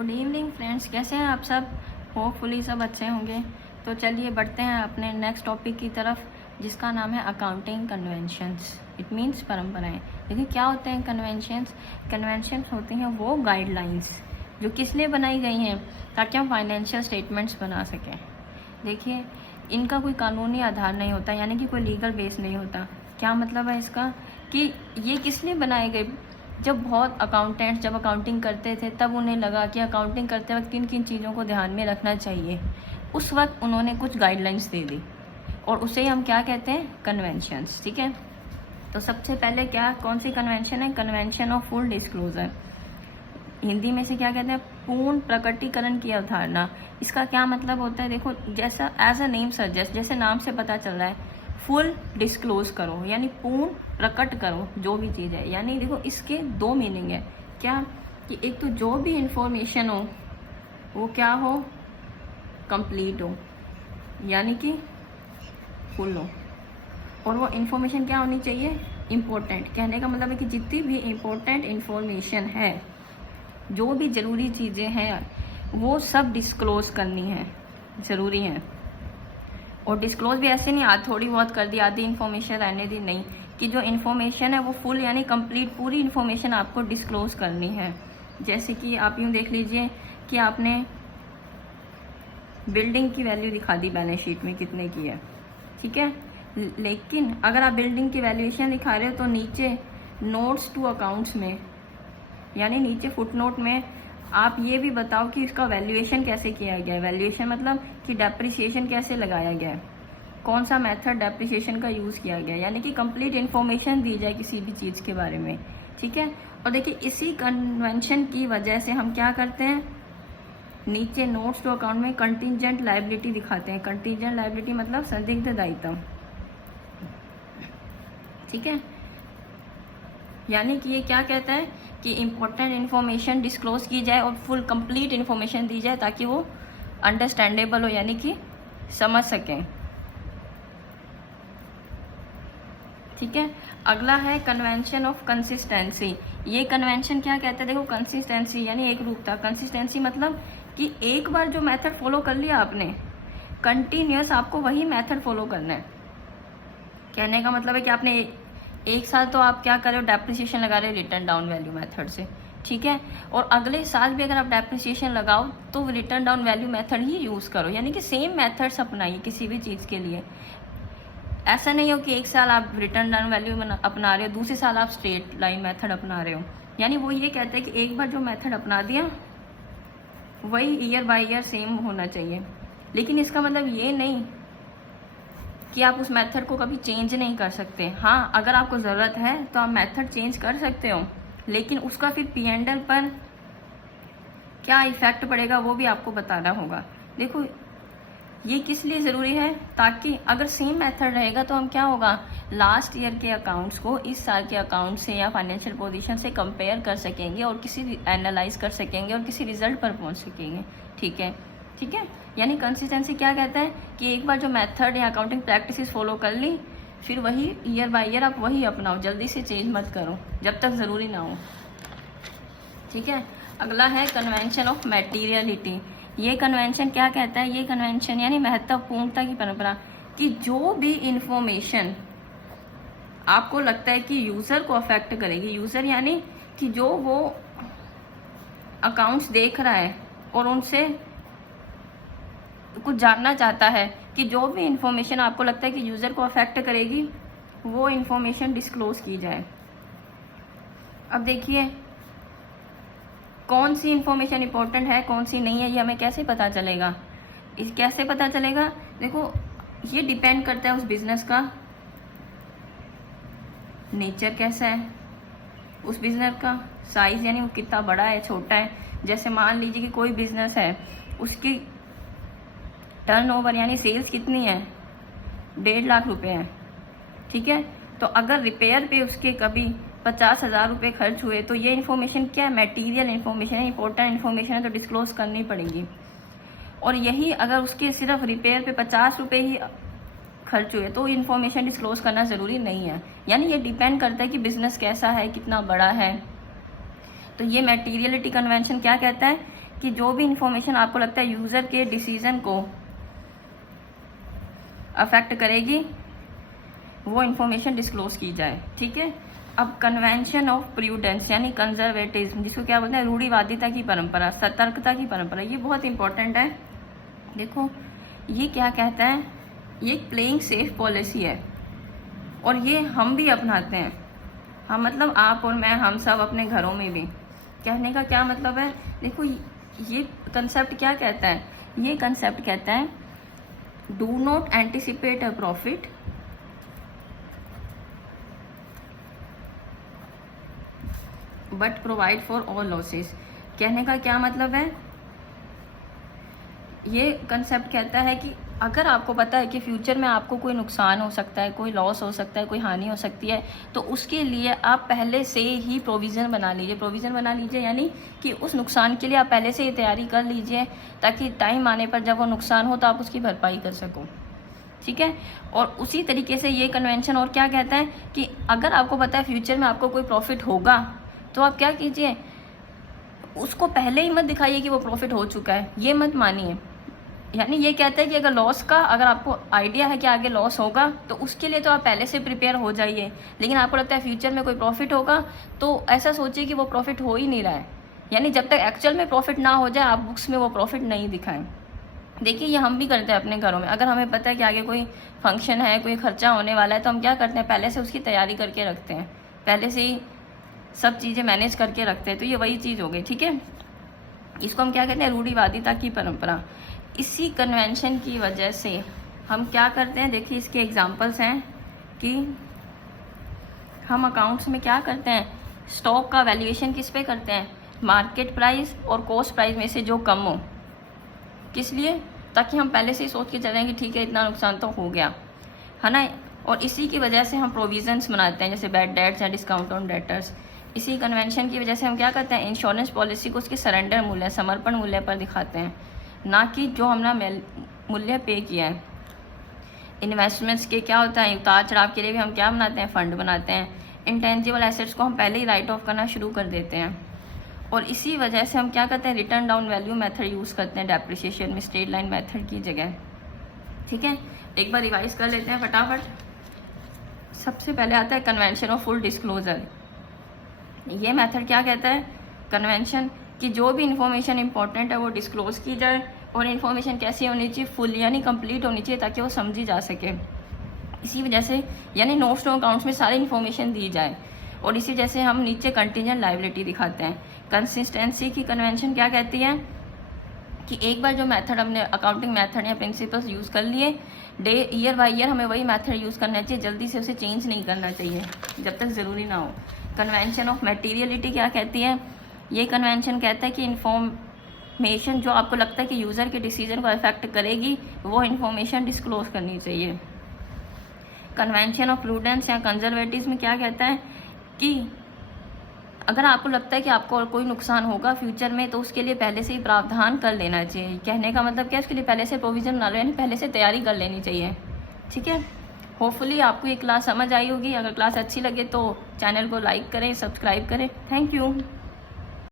Good evening friends, कैसे हैं आप सब। होपफुली सब अच्छे होंगे। तो चलिए बढ़ते हैं अपने नेक्स्ट टॉपिक की तरफ, जिसका नाम है अकाउंटिंग कन्वेंशंस। इट मीन्स परंपराएं। देखिए क्या होते हैं कन्वेंशंस। कन्वेंशंस होती हैं वो गाइडलाइंस जो किस लिए बनाई गई हैं, ताकि हम फाइनेंशियल स्टेटमेंट्स बना सकें। देखिए इनका कोई कानूनी आधार नहीं होता, यानी कि कोई लीगल बेस नहीं होता। क्या मतलब है इसका कि ये किस लिए बनाए गए। जब बहुत अकाउंटेंट्स जब अकाउंटिंग करते थे तब उन्हें लगा कि अकाउंटिंग करते वक्त किन किन चीज़ों को ध्यान में रखना चाहिए। उस वक्त उन्होंने कुछ गाइडलाइंस दे दी और उसे हम क्या कहते हैं, कन्वेंशंस। ठीक है, तो सबसे पहले क्या कौन सी कन्वेंशन है, convention of full disclosure. Hindi में से क्या कहते हैं, पूर्ण प्रकटीकरण की अवधारणा। इसका क्या मतलब होता है, देखो जैसा एज अ नेम सजेस्ट, जैसे नाम से पता चल रहा है, फुल डिस्क्लोज करो यानी पूर्ण प्रकट करो जो भी चीज़ है। यानी देखो इसके दो मीनिंग है। क्या कि एक तो जो भी इंफॉर्मेशन हो वो क्या हो, कंप्लीट हो यानी कि फुल हो, और वो इंफॉर्मेशन क्या होनी चाहिए, इम्पोर्टेंट। कहने का मतलब है कि जितनी भी इम्पोर्टेंट इंफॉर्मेशन है, जो भी ज़रूरी चीज़ें हैं, वो सब डिस्क्लोज करनी है, ज़रूरी है। और डिस्क्लोज भी ऐसे नहीं थोड़ी बहुत कर दी, आधी इन्फॉर्मेशन रहने दी, नहीं, कि जो इन्फॉर्मेशन है वो फुल यानी कंप्लीट पूरी इन्फॉर्मेशन आपको डिस्क्लोज करनी है। जैसे कि आप यूँ देख लीजिए कि आपने बिल्डिंग की वैल्यू दिखा दी बैलेंस शीट में कितने की है, ठीक है, लेकिन अगर आप बिल्डिंग की वैल्यूएशन दिखा रहे हो तो नीचे नोट्स टू अकाउंट्स में यानी नीचे फुटनोट में आप ये भी बताओ कि इसका वैल्यूएशन कैसे किया गया है। वैल्यूएशन मतलब कि डेप्रिसिएशन कैसे लगाया गया है, कौन सा मेथड डेप्रिसिएशन का यूज़ किया गया है, यानी कि कंप्लीट इन्फॉर्मेशन दी जाए किसी भी चीज़ के बारे में। ठीक है, और देखिए इसी कन्वेंशन की वजह से हम क्या करते हैं, नीचे नोट्स टू अकाउंट में कंटीजेंट लायबिलिटी दिखाते हैं। कंटीजेंट लायबिलिटी मतलब संदिग्ध दायित्व। ठीक है, यानी कि ये क्या कहता है कि इम्पोर्टेंट इन्फॉर्मेशन डिस्क्लोज की जाए और फुल कंप्लीट इन्फॉर्मेशन दी जाए ताकि वो अंडरस्टैंडेबल हो, यानी कि समझ सकें। ठीक है, अगला है कन्वेंशन ऑफ कंसिस्टेंसी। ये कन्वेंशन क्या कहता है, देखो कंसिस्टेंसी यानी एक रूपता। कंसिस्टेंसी मतलब कि एक बार जो मेथड फॉलो कर लिया आपने, कंटिन्यूअस आपको वही मेथड फॉलो करना है। कहने का मतलब है कि आपने एक साल तो आप क्या कर रहे हो, डेप्रिसिएशन लगा रहे हो रिटर्न डाउन वैल्यू मेथड से, ठीक है, और अगले साल भी अगर आप डेप्रिसिएशन लगाओ तो रिटर्न डाउन वैल्यू मेथड ही यूज़ करो, यानी कि सेम मेथड्स अपनाइए किसी भी चीज़ के लिए। ऐसा नहीं हो कि एक साल आप रिटर्न डाउन वैल्यू अपना रहे हो, दूसरे साल आप स्ट्रेट लाइन मेथड अपना रहे हो। यानी वो ये कहते हैं कि एक बार जो मेथड अपना दिया वही ईयर बाय ईयर सेम होना चाहिए। लेकिन इसका मतलब ये नहीं कि आप उस मेथड को कभी चेंज नहीं कर सकते। हाँ, अगर आपको ज़रूरत है तो आप मेथड चेंज कर सकते हो, लेकिन उसका फिर P&L पर क्या इफेक्ट पड़ेगा वो भी आपको बताना होगा। देखो ये किस लिए ज़रूरी है, ताकि अगर सेम मेथड रहेगा तो हम क्या होगा, लास्ट ईयर के अकाउंट्स को इस साल के अकाउंट से या फाइनेंशियल पोजीशन से कंपेयर कर सकेंगे और किसी एनालाइज कर सकेंगे और किसी रिजल्ट पर पहुंच सकेंगे। ठीक है, ठीक है, यानी कंसिस्टेंसी क्या कहता है कि एक बार जो मेथड या अकाउंटिंग प्रैक्टिसेस फॉलो कर ली, फिर वही ईयर बाय ईयर आप वही अपनाओ, जल्दी से चेंज मत करो जब तक ज़रूरी ना हो। ठीक है, अगला है कन्वेंशन ऑफ मटेरियलिटी। ये कन्वेंशन क्या कहता है, ये कन्वेंशन यानी महत्वपूर्णता की परंपरा, कि जो भी इंफॉर्मेशन आपको लगता है कि यूज़र को अफेक्ट करेगी, यूज़र यानी कि जो वो अकाउंट्स देख रहा है और उनसे कुछ जानना चाहता है, कि जो भी इंफॉर्मेशन आपको लगता है कि यूज़र को अफेक्ट करेगी वो इंफॉर्मेशन डिस्क्लोज की जाए। अब देखिए कौन सी इंफॉर्मेशन इंपॉर्टेंट है कौन सी नहीं है, ये हमें कैसे पता चलेगा। इस कैसे पता चलेगा, देखो ये डिपेंड करता है उस बिजनेस का नेचर कैसा है, उस बिजनेस का साइज यानी वो कितना बड़ा है छोटा है। जैसे मान लीजिए कि कोई बिजनेस है, उसकी टर्नओवर यानी सेल्स कितनी है, 1.5 लाख रुपए है, ठीक है, तो अगर रिपेयर पे उसके कभी 50,000 रुपये खर्च हुए तो ये इन्फॉर्मेशन क्या है, मटेरियल इन्फॉर्मेशन है, इंपॉर्टेंट इन्फॉर्मेशन है, तो डिस्क्लोज करनी पड़ेगी। और यही अगर उसके सिर्फ रिपेयर पे 50 रुपये ही खर्च हुए तो इन्फॉर्मेशन डिस्क्लोज करना ज़रूरी नहीं है। यानी ये डिपेंड करता है कि बिजनेस कैसा है, कितना बड़ा है। तो ये मटेरियलिटी कन्वेंशन क्या कहता है कि जो भी इंफॉर्मेशन आपको लगता है यूज़र के डिसीजन को अफेक्ट करेगी वो इंफॉर्मेशन डिस्क्लोज की जाए। ठीक है। अब कन्वेंशन ऑफ प्रूडेंस यानी कंजर्वेटिज्म, जिसको क्या बोलते हैं, रूढ़िवादिता की परंपरा, सतर्कता की परंपरा, ये बहुत इंपॉर्टेंट है। देखो ये क्या कहता है, ये एक प्लेइंग सेफ पॉलिसी है और ये हम भी अपनाते हैं। हम मतलब आप और मैं, हम सब अपने घरों में भी। कहने का क्या मतलब है, देखो ये कंसेप्ट क्या कहता है, ये कंसेप्ट कहता है do not anticipate a profit but provide for all losses. कहने का क्या मतलब है, ये कंसेप्ट कहता है कि अगर आपको पता है कि फ्यूचर में आपको कोई नुकसान हो सकता है, कोई लॉस हो सकता है, कोई हानि हो सकती है, तो उसके लिए आप पहले से ही प्रोविज़न बना लीजिए। प्रोविज़न बना लीजिए यानी कि उस नुकसान के लिए आप पहले से ही तैयारी कर लीजिए, ताकि टाइम आने पर जब वो नुकसान हो तो आप उसकी भरपाई कर सको। ठीक है। और उसी तरीके से ये कन्वेंशन और क्या कहता है कि अगर आपको पता है फ्यूचर में आपको कोई प्रॉफिट होगा, तो आप क्या कीजिए, उसको पहले ही मत दिखाइए कि वो प्रॉफिट हो चुका है, ये मत मानिए। यानी ये कहता है कि अगर लॉस का, अगर आपको आइडिया है कि आगे लॉस होगा, तो उसके लिए तो आप पहले से प्रिपेयर हो जाइए। लेकिन आपको लगता है फ्यूचर में कोई प्रॉफिट होगा, तो ऐसा सोचिए कि वो प्रॉफिट हो ही नहीं रहा है। यानी जब तक एक्चुअल में प्रॉफिट ना हो जाए, आप बुक्स में वो प्रॉफिट नहीं दिखाएं। देखिए ये हम भी करते हैं अपने घरों में। अगर हमें पता है कि आगे कोई फंक्शन है, कोई खर्चा होने वाला है, तो हम क्या करते हैं, पहले से उसकी तैयारी करके रखते हैं, पहले से ही सब चीज़ें मैनेज करके रखते हैं। तो ये वही चीज़ हो गई। ठीक है। इसको हम क्या कहते हैं, रूढ़िवादिता की परंपरा। इसी कन्वेंशन की वजह से हम क्या करते हैं, देखिए इसके एग्जांपल्स हैं कि हम अकाउंट्स में क्या करते हैं, स्टॉक का वैल्यूएशन किस पे करते हैं, मार्केट प्राइस और कॉस्ट प्राइस में से जो कम हो। किस लिए, ताकि हम पहले से ही सोच के चलें कि ठीक है इतना नुकसान तो हो गया, है ना। और इसी की वजह से हम प्रोविजंस बनाते हैं, जैसे बैड डेट्स या डिस्काउंट ऑन डेटर्स। इसी कन्वेंशन की वजह से हम क्या करते हैं, इंश्योरेंस पॉलिसी को उसके सरेंडर मूल्य, समर्पण मूल्य पर दिखाते हैं, ना कि जो हमने मूल्य पे किया है। इन्वेस्टमेंट्स के क्या होता है, उतार चढ़ाव के लिए भी हम क्या बनाते हैं, फंड बनाते हैं। इंटेंजिबल एसेट्स को हम पहले ही राइट ऑफ करना शुरू कर देते हैं। और इसी वजह से हम क्या करते हैं, return down value method use करते हैं डेप्रिसिएशन में, स्ट्रेट लाइन मेथड की जगह। ठीक है। एक बार रिवाइज कर लेते हैं फटाफट। सबसे पहले आता है कन्वेंशन ऑफ फुल डिस्क्लोजर। ये मेथड क्या कहता है, कन्वेंशन कि जो भी इंफॉर्मेशन इंपॉर्टेंट है वो डिस्क्लोज की जाए, और इन्फॉर्मेशन कैसी होनी चाहिए, फुल यानी कंप्लीट होनी चाहिए, ताकि वो समझी जा सके। इसी वजह से यानी नोट्स टू अकाउंट्स में सारी इन्फॉर्मेशन दी जाए। और इसी जैसे हम नीचे कंटीजेंट लायबिलिटी दिखाते हैं। कंसिस्टेंसी की कन्वेंशन क्या कहती है कि एक बार जो मेथड हमने अकाउंटिंग मेथड या प्रिंसिपल्स यूज़ कर लिए, ईयर बाय ईयर हमें वही मेथड यूज़ करना चाहिए, जल्दी से उसे चेंज नहीं करना चाहिए जब तक ज़रूरी ना हो। कन्वेंशन ऑफ मटेरियलिटी क्या कहती है, ये कन्वेंशन कहता है कि इन्फॉर्मेशन जो आपको लगता है कि यूज़र के डिसीजन को अफेक्ट करेगी, वो इन्फॉर्मेशन डिस्क्लोज करनी चाहिए। कन्वेंशन ऑफ प्रूडेंस या कंजर्वेटिज्म क्या कहता है कि अगर आपको लगता है कि आपको और कोई नुकसान होगा फ्यूचर में, तो उसके लिए पहले से ही प्रावधान कर लेना चाहिए। कहने का मतलब क्या है, उसके लिए पहले से प्रोविज़न बना लो, यानी पहले से तैयारी कर लेनी चाहिए। ठीक है। होपफुली आपको ये क्लास समझ आई होगी। अगर क्लास अच्छी लगे तो चैनल को लाइक करें, सब्सक्राइब करें। Thank you.